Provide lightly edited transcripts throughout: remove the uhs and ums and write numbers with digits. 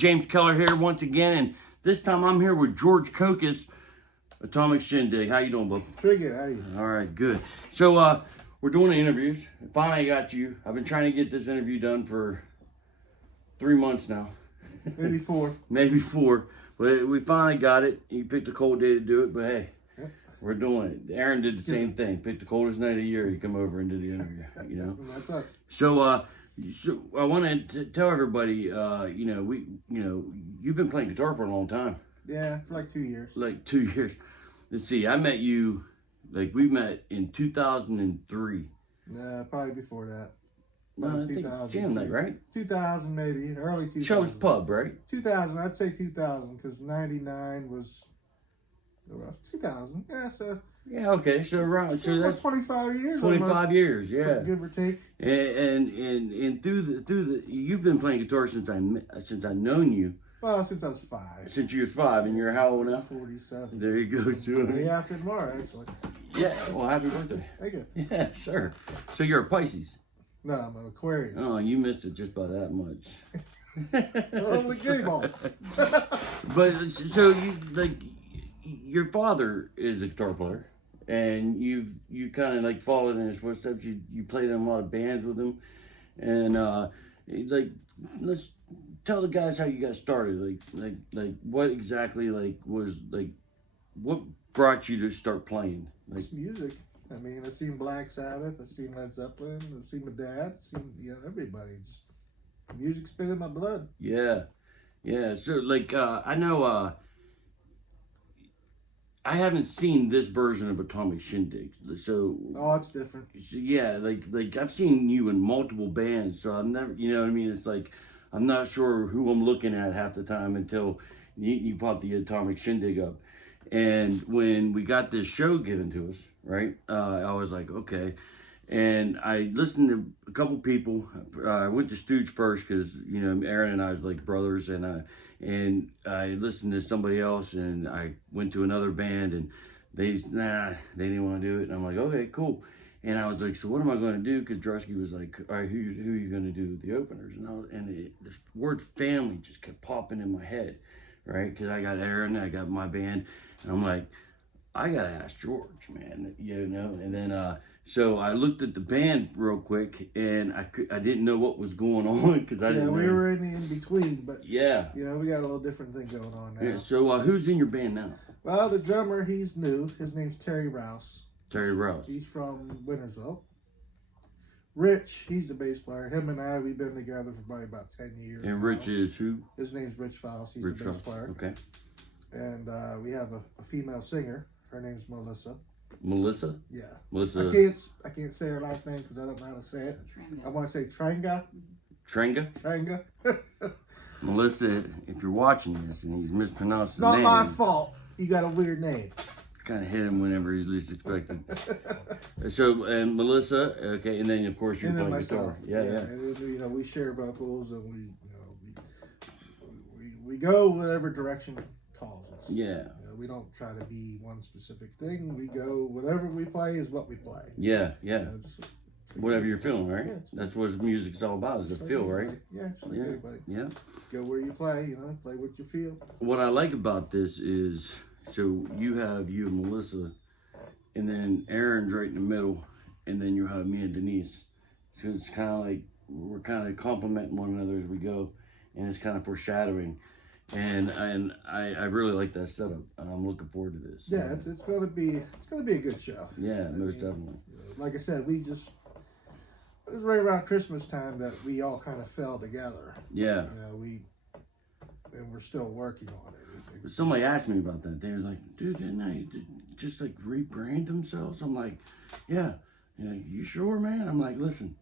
James Keller here once again, and this time I'm here with George Kokos, Atomic Shindig. How you doing, bub? Pretty good. How are you? All right, good. So we're doing the interviews. Finally got you. I've been trying to get this interview done for 3 months now. Maybe 4. Maybe 4. But we finally got it. You picked a cold day to do it, but hey, Yep. we're doing it. Aaron did the same thing. Picked the coldest night of the year. He come over and did the interview. You know. That's us. So I want to tell everybody, you've been playing guitar for a long time. Yeah, for like 2 years. Like 2 years. Let's see. I met you, we met in 2003. Probably before that. No, I think Jam Night, right? 2000 maybe, early 2000. Show's Pub, right? 2000, I'd say 2000, because 99 was 2000. Yeah, so yeah, okay. So around, so that's 25 years. 25 almost, years, yeah. give or take. And through the you've been playing guitar since I've known you. Well, since I was 5. Since you was 5, and you're how old now? 47. There you go, too. The day after tomorrow, actually. Yeah. Well, happy birthday. Thank you. Yeah, sure. So you're a Pisces. No, I'm an Aquarius. Oh, you missed it just by that much. Only game ball. But so your father is a guitar player, and you kind of followed in his footsteps. You played in a lot of bands with him, and let's tell the guys how you got started. What exactly what brought you to start playing? It's music. I mean, I've seen Black Sabbath, I've seen Led Zeppelin, I've seen my dad, I've seen everybody. Just music's been in my blood. Yeah, yeah. So I know I haven't seen this version of Atomic Shindig. So It's different. yeah, I've seen you in multiple bands, so I'm never, you know what I mean. It's I'm not sure who I'm looking at half the time until you pop the Atomic Shindig up. And when we got this show given to us, right, I was like, okay. And I listened to a couple people. I went to Stooge first because, Aaron and I was like brothers. And I listened to somebody else, and I went to another band, and they didn't want to do it. And I'm like, okay, cool. And I was like, so what am I going to do? Because Drusky was like, all right, who are you going to do the openers? And the word family just kept popping in my head, right? Because I got Aaron, I got my band. And I'm like, I got to ask George, man, And then, so I looked at the band real quick, and I didn't know what was going on because I didn't know. We were in the in-between, but yeah. We got a little different thing going on now. Yeah, so who's in your band now? Well, the drummer, he's new. His name's Terry Rouse. Terry Rouse. He's from Wintersville. Rich, he's the bass player. Him and I, we've been together for probably about 10 years. And Rich is who? His name's Rich Faust. He's Rich the bass Faust. player. Okay. And we have a female singer. Her name's Melissa. Melissa? Yeah. Melissa. I can't say her last name because I don't know how to say it. Trenga. I want to say Trenga. Trenga? Trenga. Melissa, if you're watching this and he's mispronounced the name. Not my fault. You got a weird name. Kind of hit him whenever he's least expected. So, and Melissa, okay, and then of course you're playing guitar. Yeah. And then, we share vocals, and we go whatever direction calls us. Yeah. We don't try to be one specific thing. We go whatever we play is what we play. Yeah. Just whatever you're feeling, right? Yeah, that's what music's all about, is the feel, right? Yeah, yeah. Go where you play, play what you feel. What I like about this is, so you and Melissa, and then Aaron's right in the middle, and then you have me and Denise. So it's kind of like we're kind of complimenting one another as we go, and it's kind of foreshadowing. And I really like that setup. I'm looking forward to this. Yeah, it's gonna be a good show. Yeah, most definitely. Like I said, it was right around Christmas time that we all kind of fell together. Yeah. And we're still working on it. Somebody asked me about that. They were like, dude, didn't they just rebrand themselves? I'm like, yeah. You sure, man? I'm like, listen,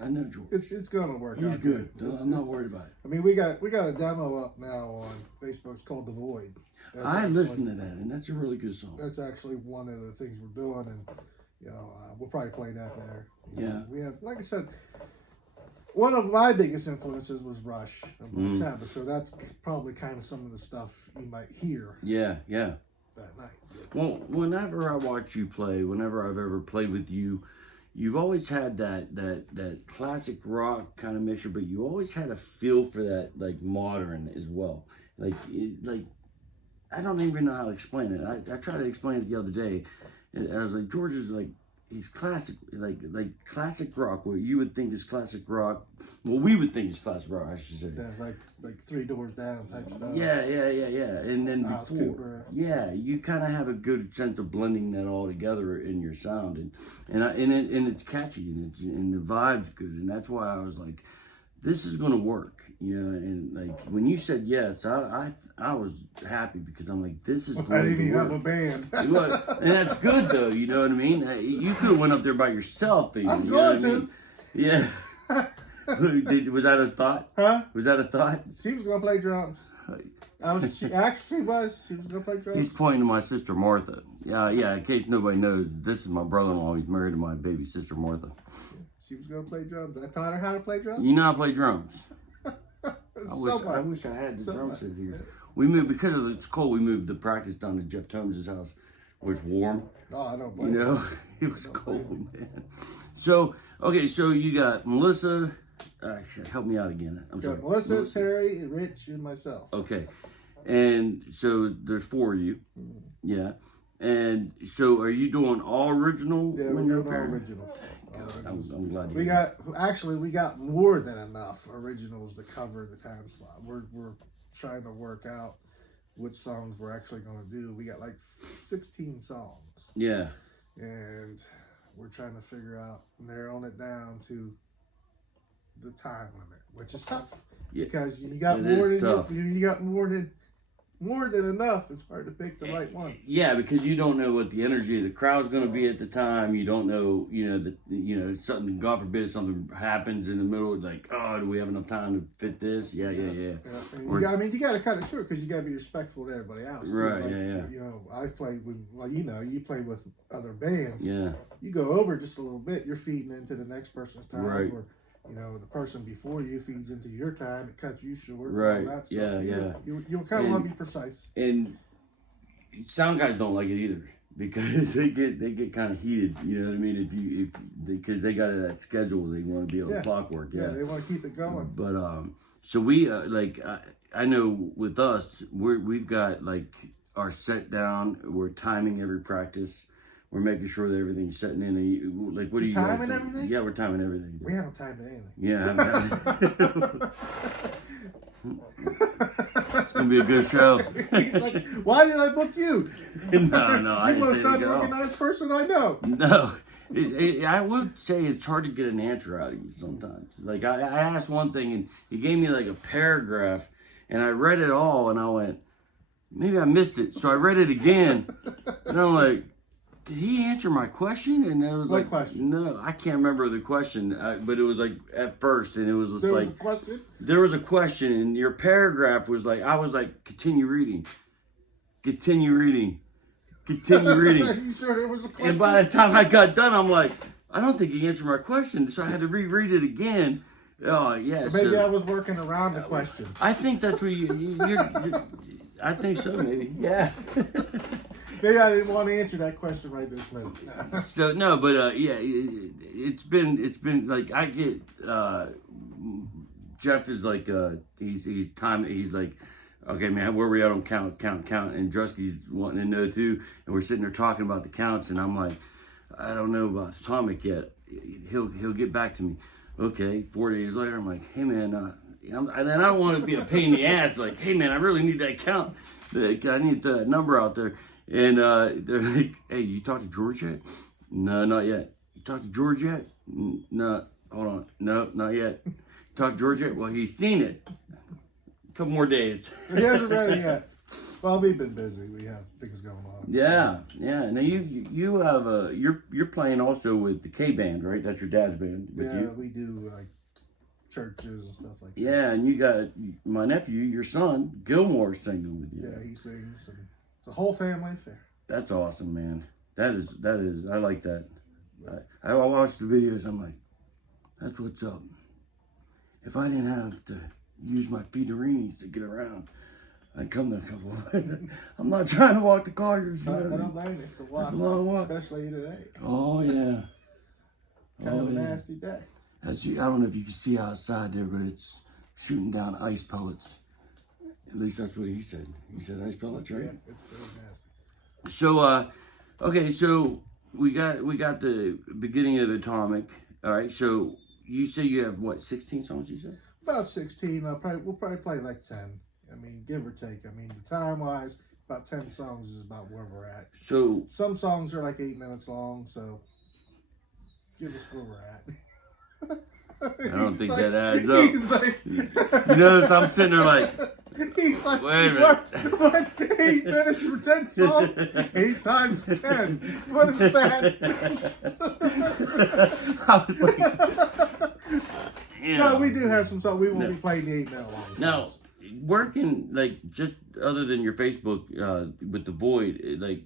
I know George. It's gonna work. He's good. I'm not worried about it. I mean, we got a demo up now on Facebook. It's called The Void. I listened to that, and that's a really good song. That's actually one of the things we're doing, and we'll probably play that there. Yeah. We have, like I said, one of my biggest influences was Rush and Black Sabbath, so that's probably kind of some of the stuff you might hear. Yeah. That night. Well, whenever I watch you play, whenever I've ever played with you, you've always had that classic rock kind of mixture, but you always had a feel for that like modern as well. Like I don't even know how to explain it. I tried to explain it the other day. And I was like, George is like, he's classic, like classic rock. What you would think is classic rock. Well, we would think is classic rock, I should say. Yeah, like Three Doors Down type stuff. Yeah. And then before, yeah, you kind of have a good sense of blending that all together in your sound, and it's catchy, and the vibe's good, and that's why I was like, this is gonna work, you know. And like when you said yes, I was happy because I'm like, this is going to work. I didn't even have a band. And that's good though, you know what I mean? You could have went up there by yourself. I was going to. I mean? Yeah. Was that a thought? Huh? Was that a thought? She was gonna play drums. She was gonna play drums. He's pointing to my sister Martha. Yeah. In case nobody knows, this is my brother-in-law. He's married to my baby sister Martha. She was gonna play drums. I taught her how to play drums. You know how to play drums. I wish I had the drum set here. We moved because it's cold. We moved the practice down to Jeff Thomas's house, where it's warm. Oh, I don't blame you. Know, it was cold, man. So okay, so you got Melissa. Help me out again. I'm sorry. Melissa, Terry, Rich, and myself. Okay, and so there's 4 of you. Yeah, and so are you doing all original? Yeah, we're doing all originals. I'm glad we got more than enough originals to cover the time slot. We're trying to work out which songs we're actually going to do. We got like 16 songs. Yeah. And we're trying to figure out, narrowing it down to the time limit, which is tough. Yeah. Because you got more than enough. It's hard to pick the right one. Yeah, because you don't know what the energy of the crowd's going to be at the time. You don't know, something. God forbid something happens in the middle. Like, oh, do we have enough time to fit this? Yeah. And you got to cut it short because you got to be respectful to everybody else. Right. Like, yeah. You know, I've played with. Well, you play with other bands. Yeah. You go over just a little bit. You're feeding into the next person's time. Right. Or, the person before you feeds into your time. It cuts you short. Right. All that stuff. Yeah. You kind of want to be precise. And sound guys don't like it either because they get kind of heated. You know what I mean? Because they got that schedule, they want to be able to clockwork. Yeah, they want to keep it going. But so we I know with us we've got like our set down. We're timing every practice. We're making sure that everything's setting in. Like, what are you timing everything? Yeah, we're timing everything. We haven't timed anything. Yeah, it's gonna be a good show. He's like, why did I book you? No, I you must not look a nice person I know. No, I would say it's hard to get an answer out of you sometimes. Like I asked one thing and he gave me like a paragraph, and I read it all, and I went, maybe I missed it. So I read it again, and I'm like, did he answer my question? And it was what question? No, I can't remember the question, but it was like at first, and it was just there like was a question. There was a question, and your paragraph was like, I was like, continue reading. You sure there was a question? And by the time I got done, I'm like, I don't think he answered my question, so I had to reread it again. Oh yeah. Maybe I was working around the question. I think that's where you're I think so, maybe. Yeah. Maybe I didn't want to answer that question right this minute. So no, but yeah, it's been like I get Jeff is like he's like, okay man, where we at on count, and Drusky's wanting to know too, and we're sitting there talking about the counts, and I'm like, I don't know about Atomic yet. He'll get back to me. Okay, 4 days later, I'm like, hey man, and I don't want to be a pain in the ass. Like, hey man, I really need that count. I need the number out there. And they're like, hey, you talked to George yet? No, not yet. You talked to George yet? No, hold on. No, not yet. You talked to George yet? Well, he's seen it. A couple more days. He hasn't read it yet. Well, we've been busy. We have things going on. Yeah. Now you have you're playing also with the K band, right? That's your dad's band. We do like churches and stuff like that. Yeah, and you got my nephew, your son, Gilmore, singing with you. Yeah, he sings. And it's a whole family affair. That's awesome, man. That is. I like that. I watched the videos. I'm like, that's what's up. If I didn't have to use my feederines to get around, I'd come in a couple of I'm not trying to walk the cars. I don't blame you. It's a walk. It's a long walk. Especially today. Oh, yeah. kind of a nasty day. As you, I don't know if you can see outside there, but it's shooting down ice pellets. At least that's what he said. He said ice pellets, right? Yeah, it's very nasty. So, okay, so we got the beginning of Atomic. All right, so you say you have what, 16 songs? You said About 16. We'll probably play like 10. I mean, give or take. I mean, the time wise, about 10 songs is about where we're at. so. Some songs are like 8 minutes long, so give us where we're at. I don't think that adds up. You notice I'm sitting there like, he's like, wait a minute. What? 8 minutes for 10 songs? 8 times 10. What is that? I was like, damn. No, we do have some songs. We won't be playing the 8 minute long songs. Now, working, like, just other than your Facebook with The Void, like,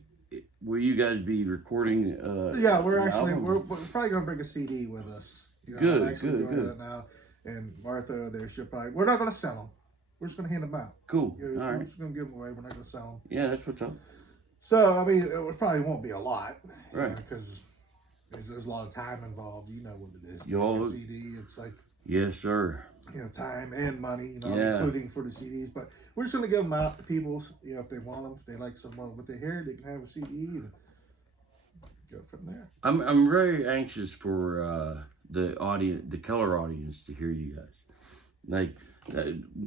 will you guys be recording? Yeah, we're probably going to bring a CD with us. You know, Good, I'm actually doing good. that now. And Martha, there, she'll probably, we're not going to sell them. We're just going to hand them out. Cool. Yeah, All we're right. just going to give them away. We're not going to sell them. Yeah, that's what's up. So, I mean, it probably won't be a lot. Right. Because there's a lot of time involved. You know what it is. Yo. A CD, it's like, Yes, sir. you know, time and money, you know, Yeah. including for the CDs. But we're just going to give them out to people, you know, if they want them, if they like some of what they hear, they can have a CD and go from there. I'm very anxious for the audience, the Keller audience, to hear you guys. Like,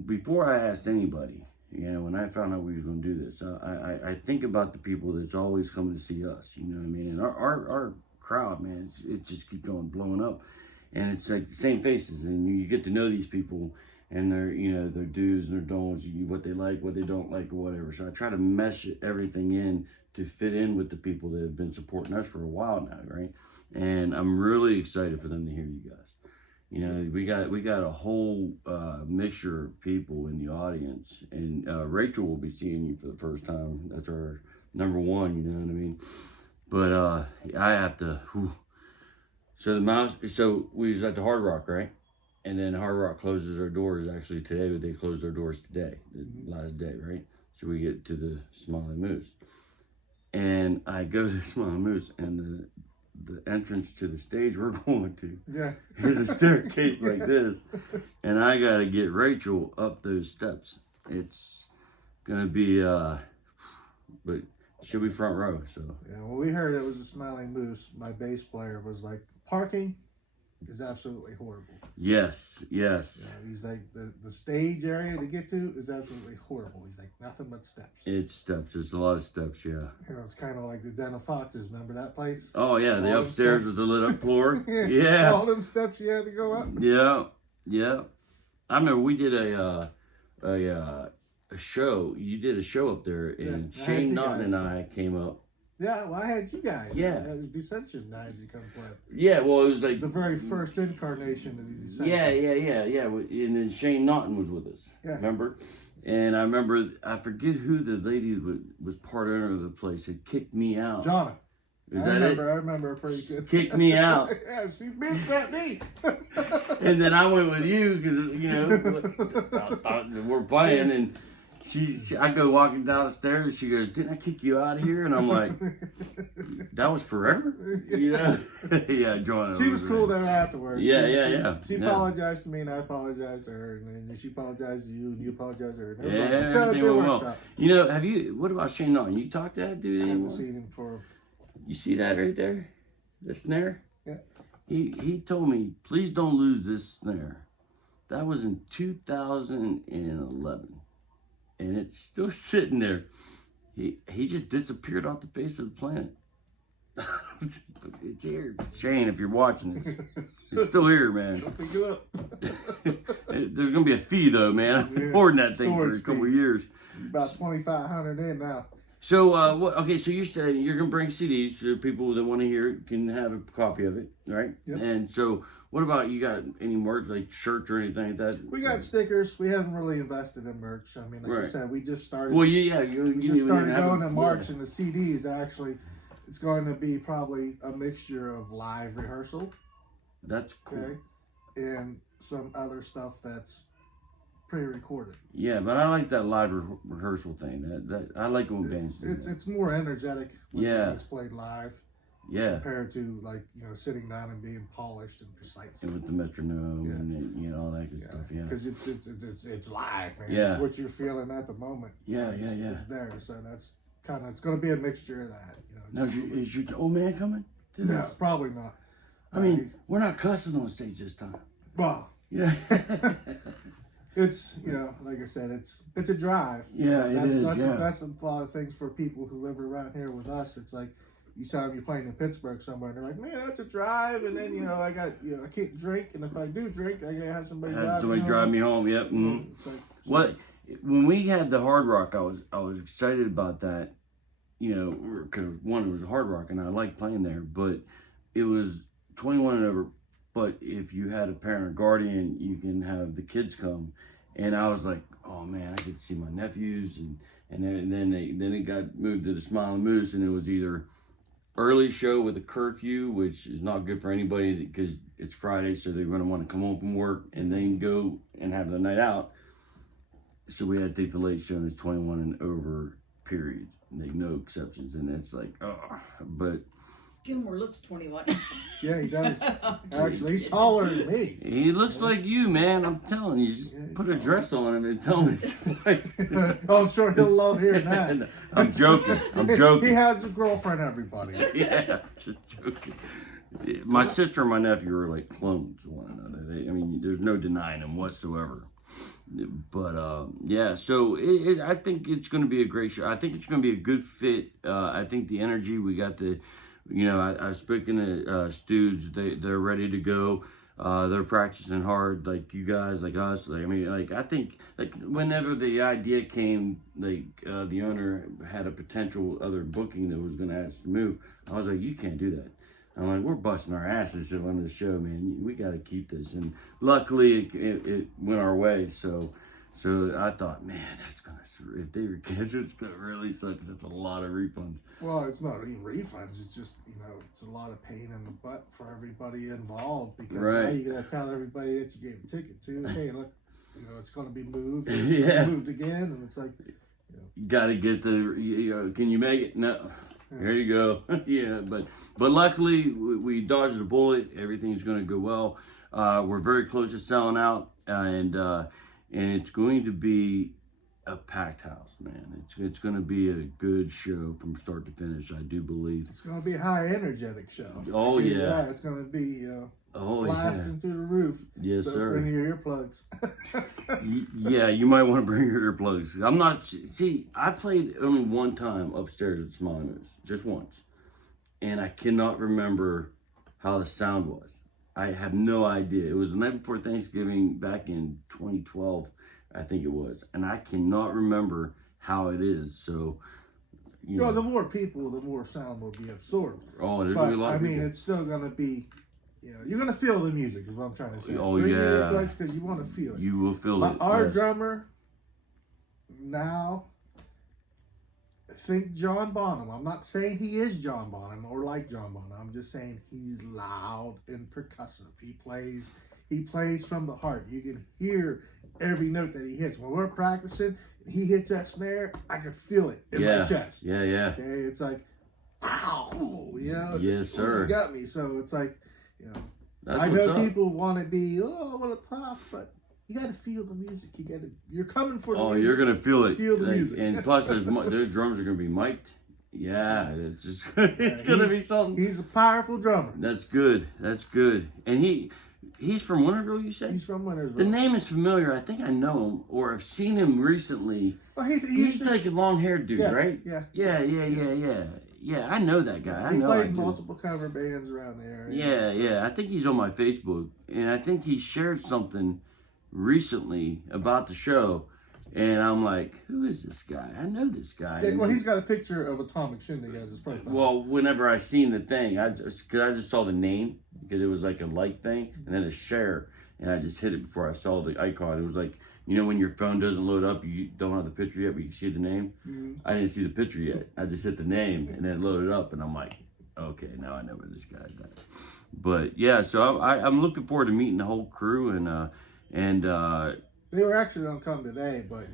before I asked anybody, you know, when I found out we were going to do this, I think about the people that's always coming to see us, you know what I mean? And our crowd, man, it just keeps going, blowing up. And it's like the same faces, and you get to know these people and their, you know, their do's and their don'ts, what they like, what they don't like, or whatever. So I try to mesh everything in to fit in with the people that have been supporting us for a while now, right? And I'm really excited for them to hear you guys. You know, we got a whole mixture of people in the audience, and Rachel will be seeing you for the first time. That's our number one, you know what I mean? But I have to. Whew. So we was at the Hard Rock, right? And then Hard Rock closes their doors actually today, but they closed their doors today, the last day, right? So we get to the Smiling Moose. And I go to the Smiling Moose, and the entrance to the stage we're going to is a staircase like this. And I got to get Rachel up those steps. It's going to be, but she'll be front row, so. Yeah, when we heard it was a Smiling Moose, my bass player was like, parking is absolutely horrible. Yes. Yeah, he's like, the stage area to get to is absolutely horrible. He's like, nothing but steps. It's steps. It's a lot of steps, yeah. You know, it's kind of like the Den of Foxes. Remember that place? Oh, yeah, the upstairs with the lit up floor. Yeah. Yeah. All them steps you had to go up. Yeah. I remember we did a show. You did a show up there, and Shane Naughton and I came up. Yeah, well, I had you guys. Yeah. Descension, I had you come play. Yeah, well, it was like the very first incarnation of these Descension. Yeah. And then Shane Naughton was with us. Yeah. Remember? And I remember, I forget who the lady was part owner of the place, had kicked me out. Jonna. Is that it? I remember her pretty good. Kicked me out. Yeah, she bitched at me. And then I went with you because, you know, I thought we're playing, and I go walking down the stairs, she goes, "Didn't I kick you out of here?" And I'm like, "That was forever?" You know? Yeah, Joanna. She was cool there afterwards. Yeah. She apologized to me, and I apologized to her, and then she apologized to you, and you apologized to her. Yeah, So everything it went works well. out. You know, what about Shane Naughton? You talked to that dude I anymore? haven't seen him for... You see that right there? The snare? Yeah. He told me, please don't lose this snare. That was in 2011. And it's still sitting there. He just disappeared off the face of the planet. It's here. Shane, if you're watching this, it's still here, man. Pick it up. There's going to be a fee, though, man. I've been hoarding that thing for a couple of years. About 2,500 in now. So, okay, so you said you're going to bring CDs so people that want to hear it can have a copy of it, right? Yep. And so, what about, you got any merch, like shirts or anything like that? We got stickers. We haven't really invested in merch. I mean, like I said, we just started. Well, you just started going in March, and the CDs actually, it's going to be probably a mixture of live rehearsal. That's cool. Okay, and some other stuff that's pre-recorded. Yeah, but I like that live rehearsal thing. That I like when bands do that. It's more energetic when it's played live. Yeah. Compared to like sitting down and being polished and precise. And with the metronome and all that good stuff. Yeah. Because it's live, man. Yeah. It's what you're feeling at the moment. Yeah. It's there, so that's it's going to be a mixture of that. Now, is your old man coming? No, probably not. I mean, we're not cussing on stage this time. Well, yeah. It's like I said, it's a drive. Yeah, that's a lot of things for people who live around here with us. It's like you tell them you're playing in Pittsburgh somewhere, and they're like, "Man, that's a drive." And then I can't drink, and if I do drink, I gotta have somebody drive me home. Yep. Mm-hmm. It's like, when we had the Hard Rock, I was excited about that. Because one, it was a Hard Rock, and I liked playing there, but it was 21 and over. But if you had a parent or guardian, you can have the kids come. And I was like, oh man, I could see my nephews, and then it got moved to the Smiling Moose, and it was either early show with a curfew, which is not good for anybody because it's Friday, so they're going to want to come home from work and then go and have the night out. So we had to take the late show, and it's 21 and over, period. Like no exceptions, and it's like, but. Gilmore looks 21. Yeah, he does. Actually, he's taller than me. He looks like you, man. I'm telling you. Just put a dress on him and tell him it's like... Oh, I'm sure he'll love hearing that. I'm joking. He has a girlfriend, everybody. Yeah, just joking. My sister and my nephew are like clones of one another. There's no denying them whatsoever. But so I think it's going to be a great show. I think it's going to be a good fit. I think the energy, we got the... I've spoken to Stooge. They're ready to go. They're practicing hard, like you guys, like us. I think, whenever the idea came, the owner had a potential other booking that was going to ask to move. I was like, you can't do that. I'm like, we're busting our asses on this show, man. We got to keep this. And luckily, it went our way. So I thought, man, that's gonna. If they were kids, it's gonna really suck because it's a lot of refunds. Well, it's not even refunds. It's just it's a lot of pain in the butt for everybody involved because now you gotta tell everybody that you gave a ticket to. Hey, look, it's gonna be moved. Moved again, and it's like, you gotta get the. Can you make it? No. There you go. Yeah, but luckily we dodged a bullet. Everything's gonna go well. We're very close to selling out, and it's going to be a packed house, man. It's going to be a good show from start to finish, I do believe. It's going to be a high energetic show. Oh, yeah. It's going to be blasting through the roof. Yes, sir. Bring your earplugs. You might want to bring your earplugs. I played only one time upstairs at Smiling Moose, just once. And I cannot remember how the sound was. I have no idea. It was the night before Thanksgiving back in 2012. I think it was, and I cannot remember how it is. So, the more people, the more sound will be absorbed. Oh, there's gonna be a lot of people. It's still gonna be, you're gonna feel the music. Is what I'm trying to say. Oh, Bring yeah. your earplugs because you want to feel it. You will feel it. Our drummer now. Think John Bonham. I'm not saying he is John Bonham or like John Bonham. I'm just saying he's loud and percussive. He plays from the heart. You can hear every note that he hits. When we're practicing, he hits that snare, I can feel it in my chest. Yeah. Okay, it's like, wow, Yes, sir. You got me. So it's like, That's I know what's up. people want to be, I want to pop, but you got to feel the music. You're coming for the music. You're gonna feel it. Feel the music. And plus, those drums are gonna be mic'd. Yeah, it's just it's gonna be something. He's a powerful drummer. That's good. And he's from Winterville, you said? He's from Winterville. The name is familiar. I think I know him, or I've seen him recently. Well, he's like a long-haired dude, right? Yeah. Yeah, I know that guy. He played multiple cover bands around the area. Yeah. I think he's on my Facebook, and I think he shared something recently about the show, and I'm like, who is this guy? I know this guy. Yeah, well, he's got a picture of Atomic Shindig as his profile. Well, whenever I seen the thing, I just saw the name, because it was like a like thing, and then a share, and I just hit it before I saw the icon. It was like, when your phone doesn't load up, you don't have the picture yet, but you see the name. Mm-hmm. I didn't see the picture yet. I just hit the name, and then it loaded up, and I'm like, okay, now I know where this guy's at. But yeah, so I'm looking forward to meeting the whole crew, and they were actually gonna come today, but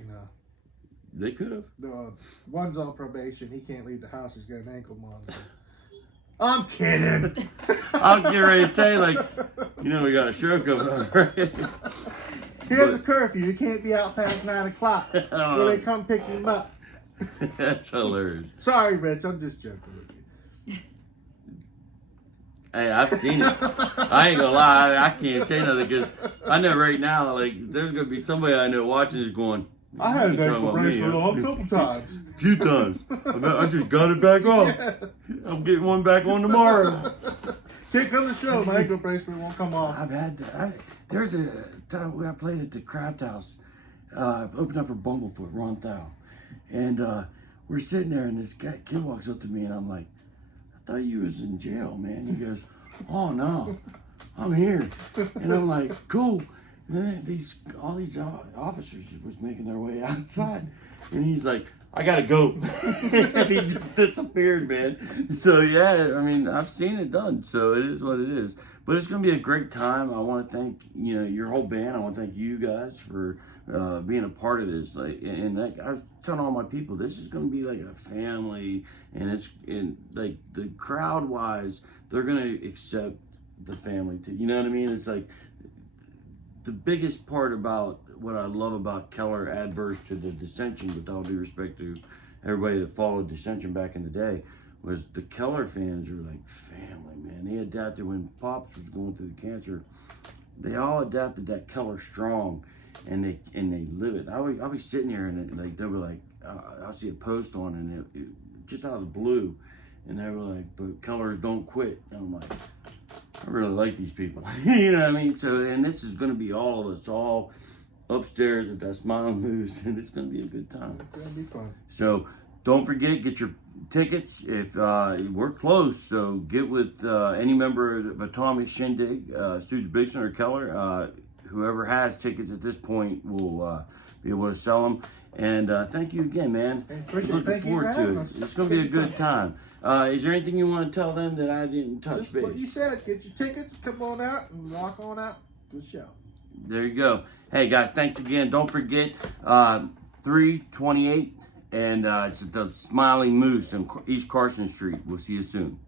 they could have. The one's on probation. He can't leave the house. He's got an ankle monitor. I'm kidding. I was getting ready to say, like, you know, we got a show coming up, right? Here's a curfew. You can't be out past 9 o'clock. know. Will they come pick him up? That's hilarious. Sorry, Rich. I'm just joking with you. Hey, I've seen it. I ain't gonna lie, I can't say nothing because I know right now, like, there's gonna be somebody I know watching this going, I had an "You talking ankle about me, bracelet huh?" on a couple times. A few times. I just got it back off. I'm getting one back on tomorrow. Can't come to show. My ankle bracelet won't come off. I've had that. There's a time when I played at the Craft House, opened up for Bumblefoot, Ron Thau. And we're sitting there and this kid walks up to me and I'm like, I thought you was in jail, man. He goes, oh no, I'm here. And I'm like, cool. And then all these officers was making their way outside. And he's like, I gotta go. And he just disappeared, man. So yeah, I mean, I've seen it done. So it is what it is. But it's gonna be a great time. I want to thank your whole band. I want to thank you guys for being a part of this. Like, and like I was telling all my people, this is gonna be like a family, and like the crowd wise, they're gonna accept the family too. You know what I mean? It's like the biggest part about what I love about Keller, adverse to the Dissension, with all due respect to everybody that followed Dissension back in the day, was the Keller fans are like family, man. They adapted when Pops was going through the cancer. They all adapted that Keller strong, and they live it. I'll be sitting here and like they'll be like, I'll see a post on and it just out of the blue, and they were like, but Kellers don't quit. And I'm like, I really like these people. You know what I mean? So, and this is going to be all of us, all upstairs at that Smiling Moose, and it's going to be a good time. It's going to be fun. So, don't forget, get your tickets. If we're close, so get with any member of Atomic, Shindig, Suits Bixson, or Keller. Whoever has tickets at this point will be able to sell them. And thank you again, man. Looking forward to it. It's going to be a good time. Is there anything you want to tell them that I didn't touch Just base? what you said. Get your tickets, come on out, and walk on out. Good show. There you go. Hey, guys, thanks again. Don't forget, 328, and it's at the Smiling Moose on East Carson Street. We'll see you soon.